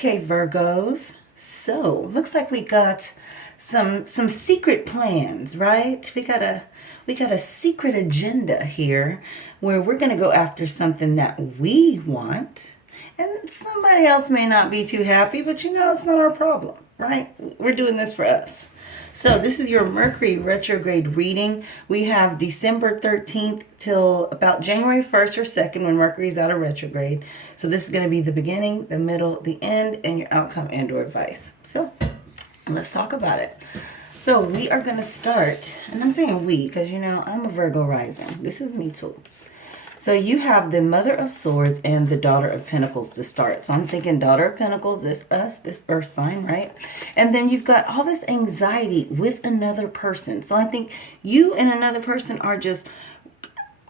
Okay, Virgos. So, looks like we got some secret plans, right? We got a secret agenda here where we're going to go after something that we want. And somebody else may not be too happy, but it's not our problem, right? We're doing this for us. So this is your Mercury retrograde reading. We have December 13th till about January 1st or 2nd when Mercury's out of retrograde. So this is going to be the beginning, the middle, the end, and your outcome and or advice. So let's talk about it. So we are going to start, and I'm saying we because, I'm a Virgo rising. This is me too. So you have the Mother of Swords and the Daughter of Pentacles to start. So I'm thinking Daughter of Pentacles, this us, this earth sign, right? And then you've got all this anxiety with another person. So I think you and another person are just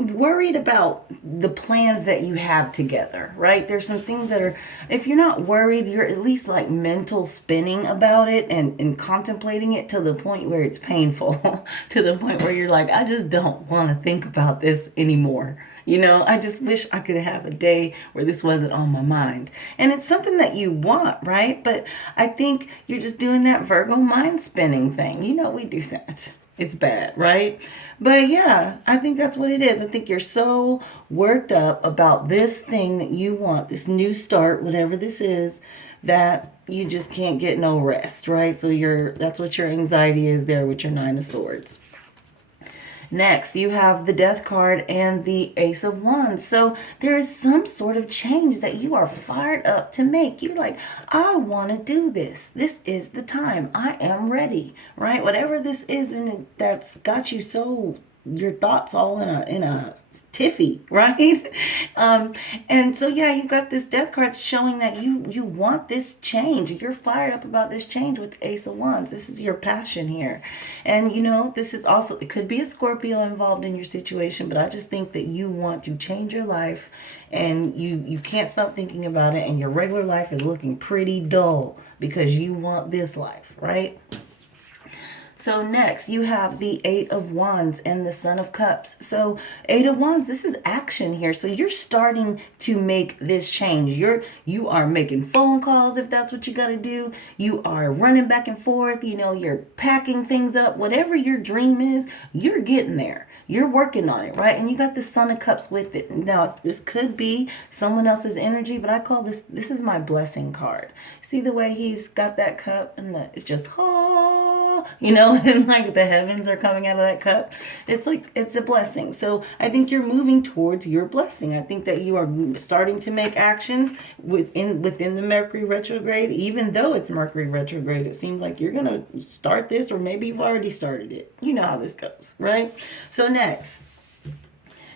worried about the plans that you have together, right? There's some things that are, if you're not worried, you're at least like mental spinning about it and contemplating it to the point where it's painful, to the point where you're like, I just don't want to think about this anymore. I just wish I could have a day where this wasn't on my mind. And it's something that you want, right? But I think you're just doing that Virgo mind spinning thing. We do that. It's bad, right? But yeah, I think that's what it is. I think you're so worked up about this thing that you want, this new start, whatever this is, that you just can't get no rest, right? So that's what your anxiety is there with your Nine of Swords. Next, you have the Death card and the Ace of Wands. So there is some sort of change that you are fired up to make. You're like, I want to do this. This is the time. I am ready, right? Whatever this is, and that's got you so your thoughts all in a tiffy, right? And so yeah, you've got this Death card showing that you want this change. You're fired up about this change with the Ace of Wands. This is your passion here. And this is also, it could be a Scorpio involved in your situation, but I just think that you want to change your life and you can't stop thinking about it, and your regular life is looking pretty dull because you want this life, right? So next, you have the Eight of Wands and the Son of Cups. So Eight of Wands, this is action here. So you're starting to make this change. You are making phone calls if that's what you got to do. You are running back and forth. You're packing things up. Whatever your dream is, you're getting there. You're working on it, right? And you got the Son of Cups with it. Now, this could be someone else's energy, but I call this is my blessing card. See the way he's got that cup, and it's just, and like the heavens are coming out of that cup. It's like, it's a blessing. So I think you're moving towards your blessing. I think that you are starting to make actions within the Mercury retrograde. Even though it's Mercury retrograde, it seems like you're going to start this, or maybe you've already started it. You know how this goes, right? So next,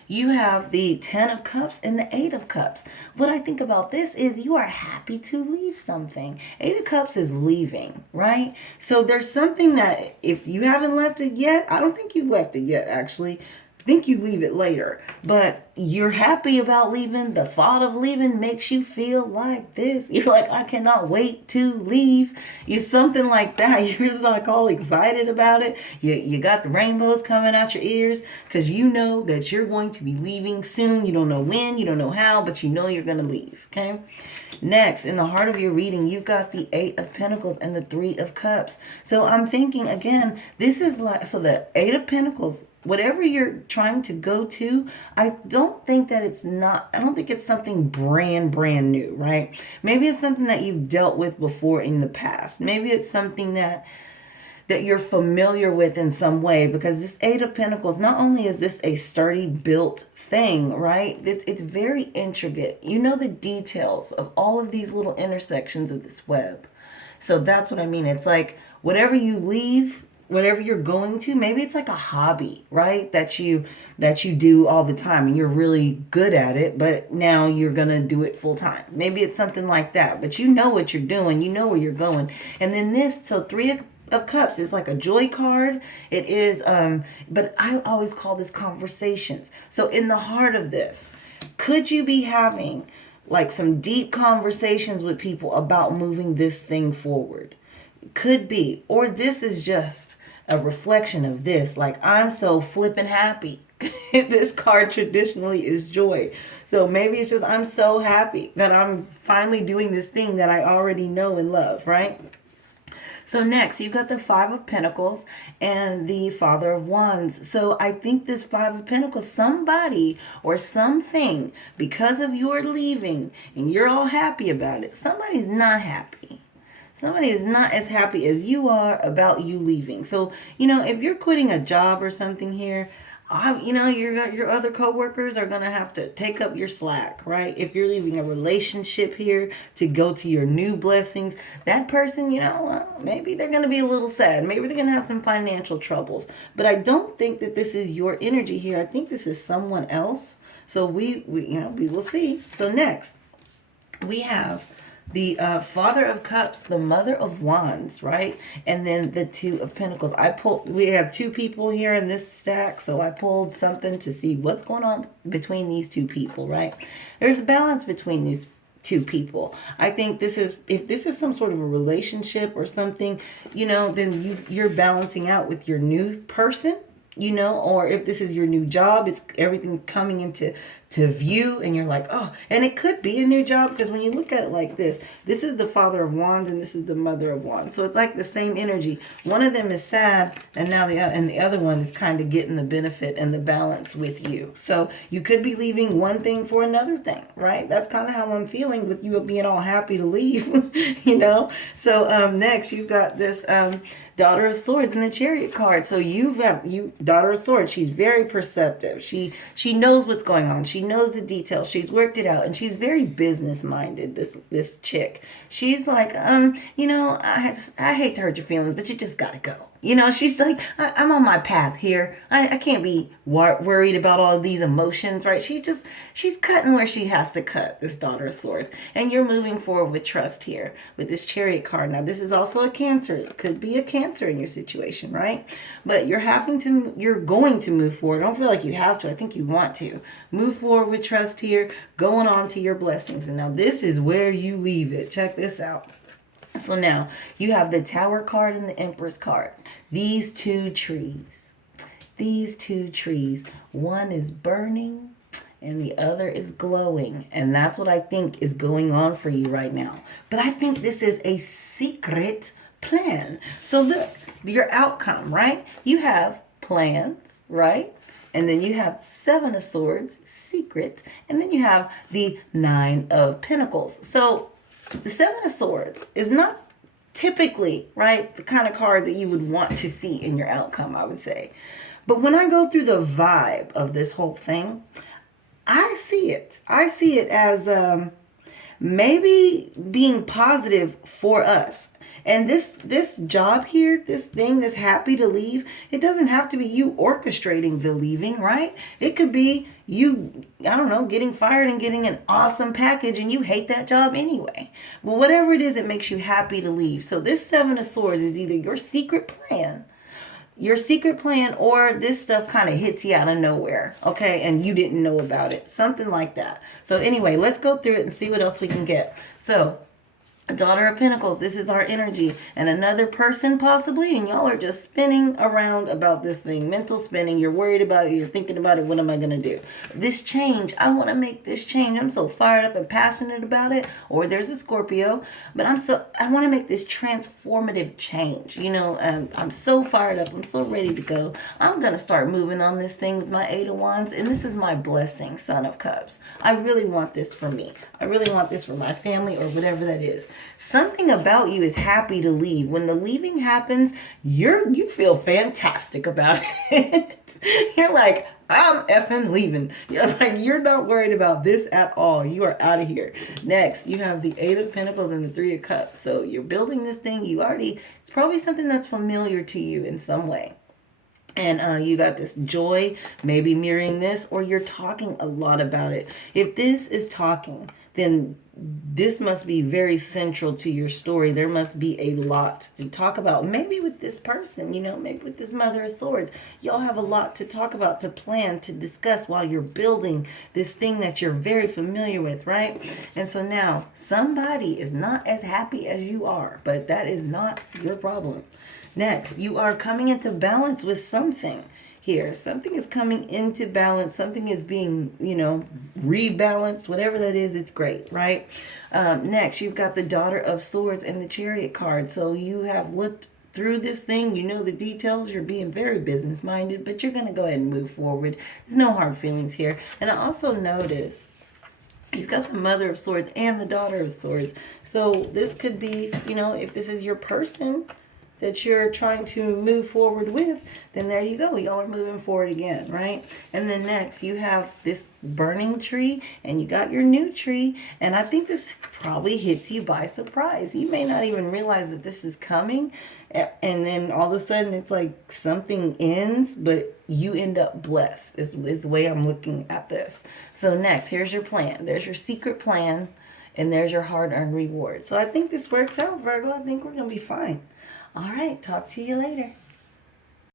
you have the Ten of Cups and the Eight of Cups. What I think about this is you are happy to leave something. Eight of Cups is leaving, right? So there's something that if you haven't left it yet, I don't think you've left it yet, actually. I think you leave it later, but you're happy about leaving. The thought of leaving makes you feel like this. You're like, I cannot wait to leave. It's something like that. You're just like all excited about it. You got the rainbows coming out your ears because you know that you're going to be leaving soon. You don't know when, you don't know how, but you know you're going to leave, okay? Next, in the heart of your reading, you've got the Eight of Pentacles and the Three of Cups. So I'm thinking, again, this is like, so the Eight of Pentacles, whatever you're trying to go to, I don't think it's something brand new, right? Maybe it's something that you've dealt with before in the past. Maybe it's something that you're familiar with in some way, because this Eight of Pentacles, not only is this a sturdy built thing, right? It's very intricate. You know the details of all of these little intersections of this web. So that's what I mean. It's like whatever you leave, whatever you're going to, maybe it's like a hobby, right? That you do all the time and you're really good at it, but now you're going to do it full time. Maybe it's something like that, but you know what you're doing, you know where you're going. And then so Three of Cups is like a joy card. It is, but I always call this conversations. So in the heart of this, could you be having like some deep conversations with people about moving this thing forward? Could be. Or this is just a reflection of this. Like, I'm so flippin' happy This card traditionally is joy. So maybe it's just, I'm so happy that I'm finally doing this thing that I already know and love, right? So next, you've got the Five of Pentacles and the Father of Wands. So I think this Five of Pentacles, somebody or something, because of your leaving and you're all happy about it, somebody's not happy. Somebody is not as happy as you are about you leaving. So, if you're quitting a job or something here, your other coworkers are gonna have to take up your slack, right? If you're leaving a relationship here to go to your new blessings, that person, maybe they're gonna be a little sad. Maybe they're gonna have some financial troubles. But I don't think that this is your energy here. I think this is someone else. So we will see. So next, we have the Father of Cups, the Mother of Wands, right? And then the Two of Pentacles. We have two people here in this stack, so I pulled something to see what's going on between these two people, right? There's a balance between these two people. I think if this is some sort of a relationship or something, then you're balancing out with your new person, or if this is your new job, it's everything coming into view, and you're like, oh, and it could be a new job, because when you look at it like this is the Father of Wands and this is the Mother of Wands. So it's like the same energy. One of them is sad, and now the other one is kind of getting the benefit and the balance with you. So you could be leaving one thing for another thing, right? That's kind of how I'm feeling with you being all happy to leave, So next, you've got this Daughter of Swords in the Chariot card. So Daughter of Swords, she's very perceptive. She knows what's going on. She knows the details. She's worked it out, and she's very business minded. This chick. She's like, I hate to hurt your feelings, but you just gotta go. She's like, I'm on my path here. I can't be worried about all these emotions, right? She's cutting where she has to cut, this Daughter of Swords. And you're moving forward with trust here with this Chariot card. Now, this is also a Cancer. It could be a Cancer in your situation, right? But you're going to move forward. I don't feel like you have to. I think you want to. Move forward with trust here, going on to your blessings. And now this is where you leave it. Check this out. So now you have the Tower card and the Empress card. These two trees, one is burning and the other is glowing. And that's what I think is going on for you right now. But I think this is a secret plan. So look, your outcome, right? You have plans, right? And then you have Seven of Swords, secret. And then you have the Nine of Pentacles. So the Seven of Swords is not typically, right, the kind of card that you would want to see in your outcome, I would say. But when I go through the vibe of this whole thing, I see it. I see it as maybe being positive for us. And this job here, this thing that's happy to leave, it doesn't have to be you orchestrating the leaving, right? It could be you, I don't know, getting fired and getting an awesome package and you hate that job anyway. Well, whatever it is, it makes you happy to leave. So this Seven of Swords is either your secret plan, or this stuff kind of hits you out of nowhere, okay? And you didn't know about it. Something like that. So anyway, let's go through it and see what else we can get. So Daughter of Pentacles, this is our energy. And another person possibly, and y'all are just spinning around about this thing. Mental spinning, you're worried about it, you're thinking about it, what am I going to do? This change, I want to make this change. I'm so fired up and passionate about it. Or there's a Scorpio, but I want to make this transformative change. I'm so fired up, I'm so ready to go. I'm going to start moving on this thing with my Eight of Wands, and this is my blessing, Son of Cups. I really want this for me. I really want this for my family or whatever that is. Something about you is happy to leave. When the leaving happens, you feel fantastic about it. You're like, I'm effing leaving. You're not worried about this at all. You are out of here. Next, you have the Eight of Pentacles and the Three of Cups. So you're building this thing. It's probably something that's familiar to you in some way. And you got this joy, maybe mirroring this, or you're talking a lot about it. If this is talking, then this must be very central to your story. There must be a lot to talk about. Maybe with this person, maybe with this Mother of Swords. Y'all have a lot to talk about, to plan, to discuss while you're building this thing that you're very familiar with, right? And so now, somebody is not as happy as you are, but that is not your problem. Next, you are coming into balance with something. here. Something is coming into balance. Something is being, rebalanced. Whatever that is, it's great, right? Next, you've got the Daughter of Swords and the Chariot card. So you have looked through this thing, you know the details, you're being very business minded, but you're going to go ahead and move forward. There's no hard feelings here. And I also notice you've got the Mother of Swords and the Daughter of Swords. So this could be, if this is your person that you're trying to move forward with, then there you go. Y'all are moving forward again, right? And then next you have this burning tree and you got your new tree. And I think this probably hits you by surprise. You may not even realize that this is coming. And then all of a sudden it's like something ends, but you end up blessed is the way I'm looking at this. So next, here's your plan. There's your secret plan and there's your hard-earned reward. So I think this works out, Virgo. I think we're going to be fine. All right, talk to you later.